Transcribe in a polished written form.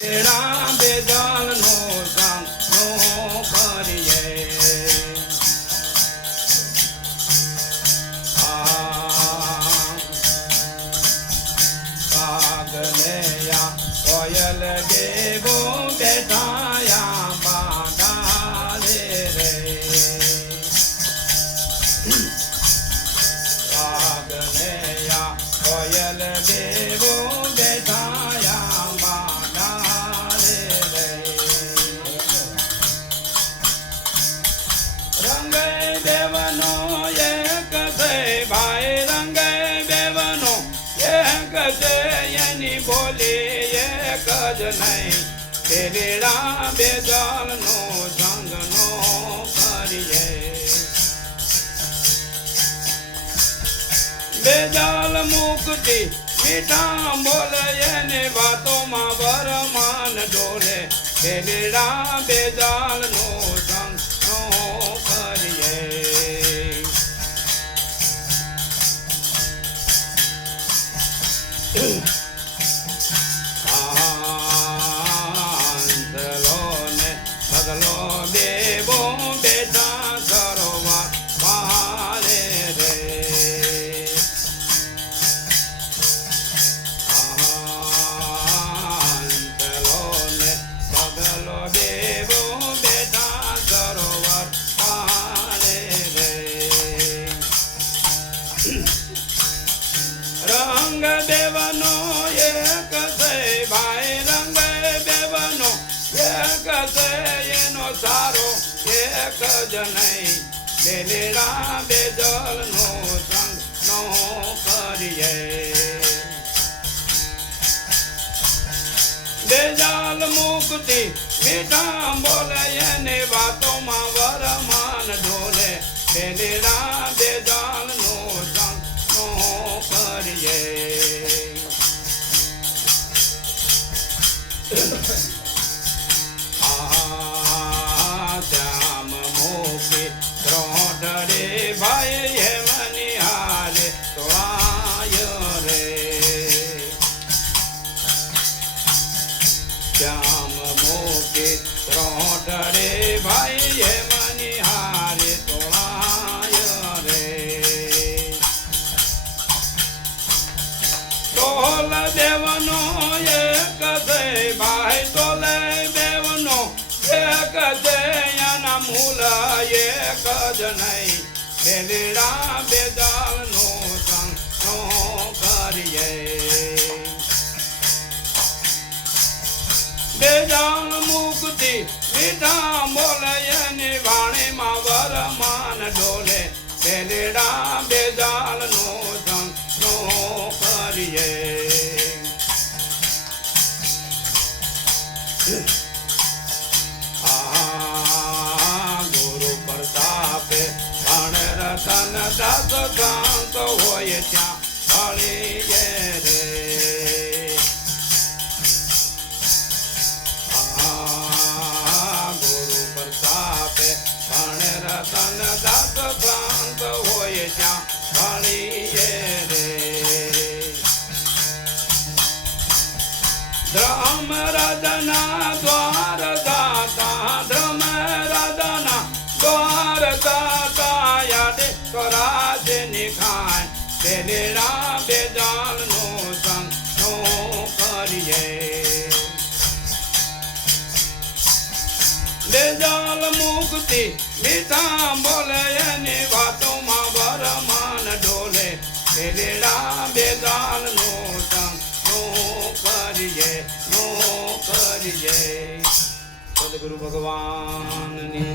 બેદલ નો સંગ નો કરીએ કાગલેયા કોયલ દેવો બેઠાયા બાગાલે રે કાગલેયા કોયલ દેવો બેઠાયા બાગાલે રે રંગે દેવનો એક છે ભાઈ રંગે દેવનો એક છે એની બોલી એક જ નહીં તેરેડા બેદલ નો સંગ નો કરીએ બેદલ મુક્તિ મીઠા બોલે એની વાતોમાં વરમાન ડોલે તેરેડા બેદલ નો સંગ નો કરીએ પગલો દેવો બેઠા સરોવર પારે રે પગલો દેવો બેઠા સરોવર પારે રે રંગ દેવનો એક છે ભાઈ રંગ દેવનો એક છે એનો સારો એક જ નહીં તેરેડા બેદલ નો સંગ નો કરીએ બેદલ મુક્તિ મીઠા બોલે એની વાતોમાં વરમાન ડોલે તેરેડા બેદલ નો સંગ નો કરીએ શ્યામ મોકે ત્રોટડે ભાઈ હેમની હારે તોળાય રે શ્યામ મોકે ત્રોટડે ભાઈ હેમની હારે તોળાય રે તોલ દેવનો એક છે ભાઈ તોલે દેવનો એક છે એના મૂલ એક જ નહીં તેરેડા બેદલ નો સંગ નો કરીએ બેદલ મુક્તિ મીઠા બોલે એની વાણીમાં વરમાન ડોલે તેરેડા બેદલ નો સંગ નો કરીએ ગુરુ પ્રતાપે પણ રતન દાસ શાંત હોય ત્યાં ફળીએ રે ગુરુ પ્રતાપે પણ રતન દાસ શાંત હોય ત્યાં ફળીએ રે ધ્રમ રદના દ્વાર દાતા ધ્રમ રદના દ્વાર દાતા યાદે સ્વરાજે નિખાય તેરેડા બેદલ નો સંગ નો કરીએ બેદલ મુક્તિ મીઠા બોલે એની વાતોમાં વરમાન ડોલે તેરેડા બેદલ નો સંગ નો કરીએ સદગુરુ ભગવાનની